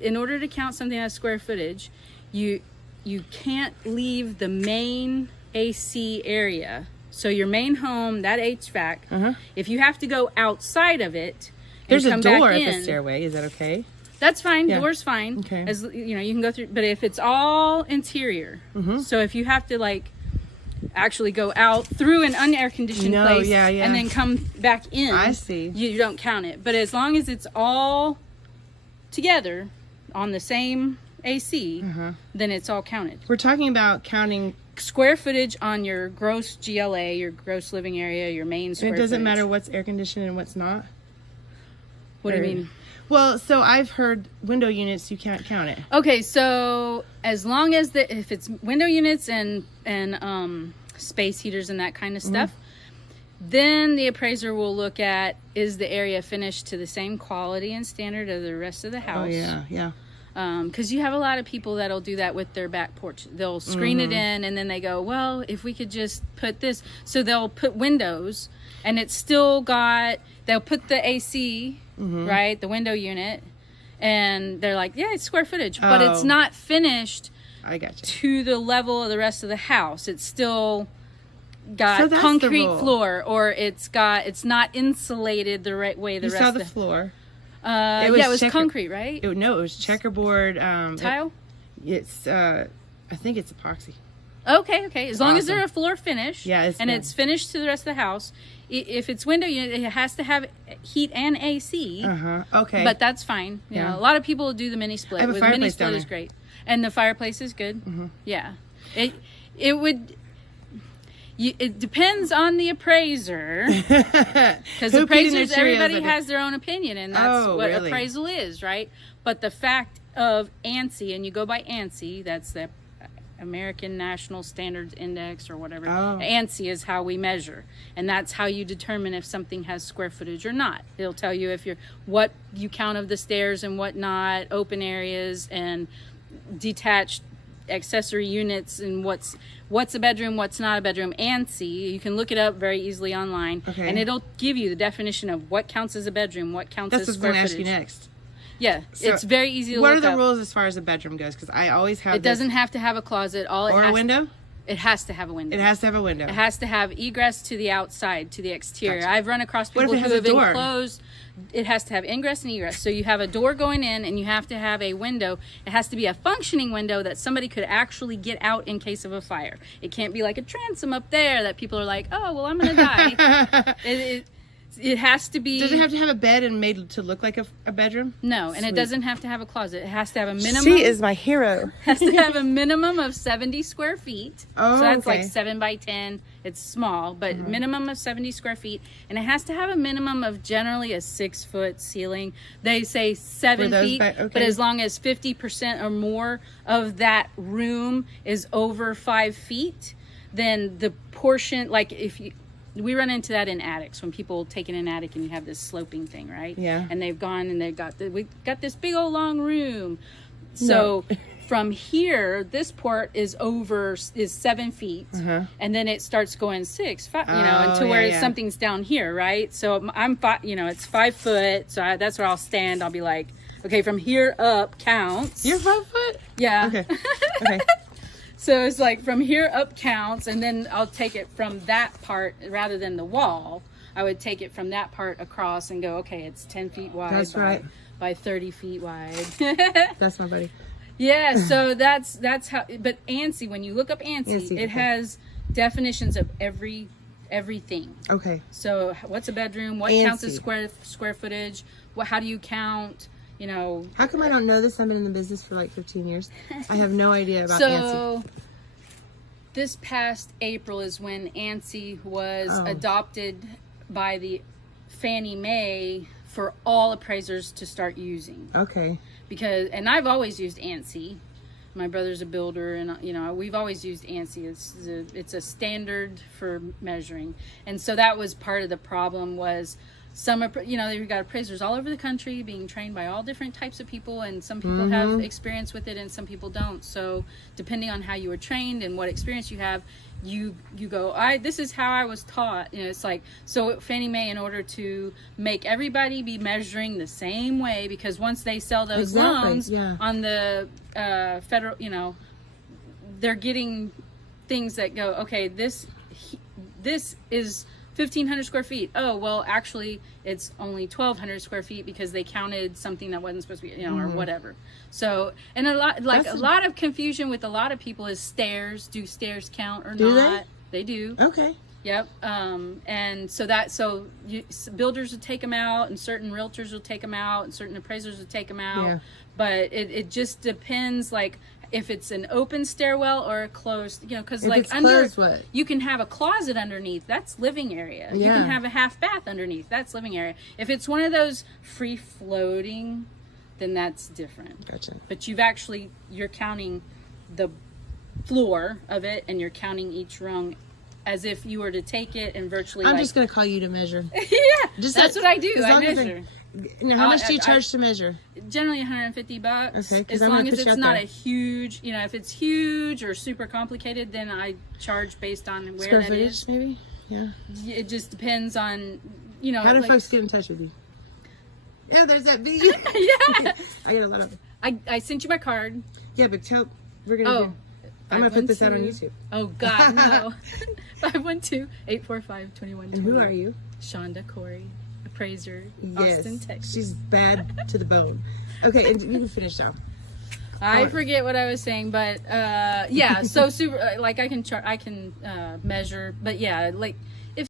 In order to count something as square footage, you can't leave the main AC area. So your main home, that HVAC, if you have to go outside of it, there's and a come door back at the in, stairway. Is that okay? That's fine. Yeah. Door's fine. Okay. As you know, you can go through. But if it's all interior, so if you have to like actually go out through an unair conditioned place and then come back in, I see. You don't count it. But as long as it's all together on the same AC, then it's all counted. We're talking about counting Square footage on your gross GLA, your gross living area, your main square footage. It doesn't matter footage. what's air conditioned and what's not? What do you mean? Well, so I've heard window units, you can't count it. Okay, so as long as if it's window units and space heaters and that kind of stuff, then the appraiser will look at, is the area finished to the same quality and standard of the rest of the house? Oh, yeah. Because you have a lot of people that'll do that with their back porch. They'll screen it in, and then they go, well, if we could just put this. So they'll put windows, and it's still got, they'll put the AC, right, the window unit, and they're like, yeah, it's square footage. But it's not finished I got you. to the level of the rest of the house. It's still got So that's the concrete rule. floor, or it's not insulated the right way the You rest saw of the floor. it was concrete, right? No, it was checkerboard. Tile? It's, I think it's epoxy. Okay. As long as Awesome. they're a floor finish, Yeah, it's and good. it's finished to the rest of the house. If it's window unit, it has to have heat and AC. Okay. But that's fine. You know, a lot of people do the mini split. I have a With mini fireplace split down is there. great, and the fireplace is good. Yeah, it would. It depends on the appraiser, because Who peed in their appraisers, Cheerios everybody that day? has their own opinion, and that's what really? appraisal is, right? But the fact of ANSI, and you go by ANSI, that's the American National Standards Index or whatever. ANSI is how we measure, and that's how you determine if something has square footage or not. It'll tell you if what you count of the stairs and what not, open areas and detached accessory units, and what's a bedroom, what's not a bedroom. ANSI, you can look it up very easily online, and it'll give you the definition of what counts as a bedroom, what counts That's as what I square was going to footage. ask you next. Yeah, So, it's very easy to What look are the up. rules as far as a bedroom goes? Because I always have It doesn't have to have a closet. or a window? It has to have a window. It has to have a window. It has to have egress to the outside, to the exterior. Gotcha. I've run across What if people it has who a have door? enclosed. It has to have ingress and egress. So you have a door going in, and you have to have a window. It has to be a functioning window that somebody could actually get out in case of a fire. It can't be like a transom up there that people are like, oh, well, I'm going to die. It has to be. Does it have to have a bed and made to look like a bedroom? No, and it doesn't have to have a closet. It has to have a minimum. She is my hero. Has to have a minimum of 70 square feet. Oh, so that's okay. like 7 by 10. It's small, but minimum of 70 square feet. And it has to have a minimum of generally a 6-foot ceiling. They say 7 those feet, okay. but as long as 50% or more of that room is over 5 feet, then the portion, like we run into that in attics when people take in an attic and you have this sloping thing, right? Yeah. And they've gone and we got this big old long room. So from here, this port is 7 feet, and then it starts going 6, 5, until where something's down here, right? So I'm 5, it's 5 foot. So that's where I'll stand. I'll be like, okay, from here up counts. You're 5 foot? Yeah. Okay. Okay. So it's like from here up counts, and then I'll take it from that part rather than the wall. I would take it from that part across and go, okay, it's 10 feet wide. That's right. By 30 feet wide. That's my buddy. Yeah, so that's how. But ANSI, when you look up ANSI, it has definitions of everything. Okay. So what's a bedroom? What counts as square footage? How do you count? How come I don't know this? I've been in the business for like 15 years. I have no idea about ANSI. So this past April is when ANSI was adopted by the Fannie Mae for all appraisers to start using. Okay. And I've always used ANSI. My brother's a builder, and we've always used ANSI. It's a standard for measuring, and so that was part of the problem. Was you've got appraisers all over the country being trained by all different types of people, and some people have experience with it and some people don't. So depending on how you were trained and what experience you have, you go, this is how I was taught. You know, it's like, so Fannie Mae, in order to make everybody be measuring the same way, because once they sell those loans on the federal, you know, they're getting things that go, okay, this is 1,500 square feet. Oh, well, actually, it's only 1,200 square feet because they counted something that wasn't supposed to be, you know, or whatever. So, and a lot of confusion with a lot of people is stairs. Do stairs count or not? They do. Okay. Yep. And so builders will take them out, and certain realtors will take them out, and certain appraisers will take them out. Yeah. But it just depends, like, if it's an open stairwell or a closed, you know, because like you can have a closet underneath, that's living area. Yeah. You can have a half bath underneath, that's living area. If it's one of those free floating, then that's different. Gotcha. But you're counting the floor of it, and you're counting each rung as if you were to take it and virtually. I'm just going to call you to measure. Yeah, that's what I do. I measure. Now, how much do you charge to measure? Generally $150. Okay, as long as it's not a huge, you know, if it's huge or super complicated, then I charge based on where square footage, is. Maybe. Yeah. It just depends on, you know. How do folks get in touch with you? Yeah, there's that video. Yeah. I got a lot of it. I sent you my card. Yeah, but we're gonna. I'm gonna put this out on YouTube. Oh God, no. 512-845-2120. And who are you? Shonda Corey. Appraiser, Austin, Texas. She's bad to the bone. Okay, and you can finish now. I forget what I was saying, but yeah. So super, like I can measure, but yeah, like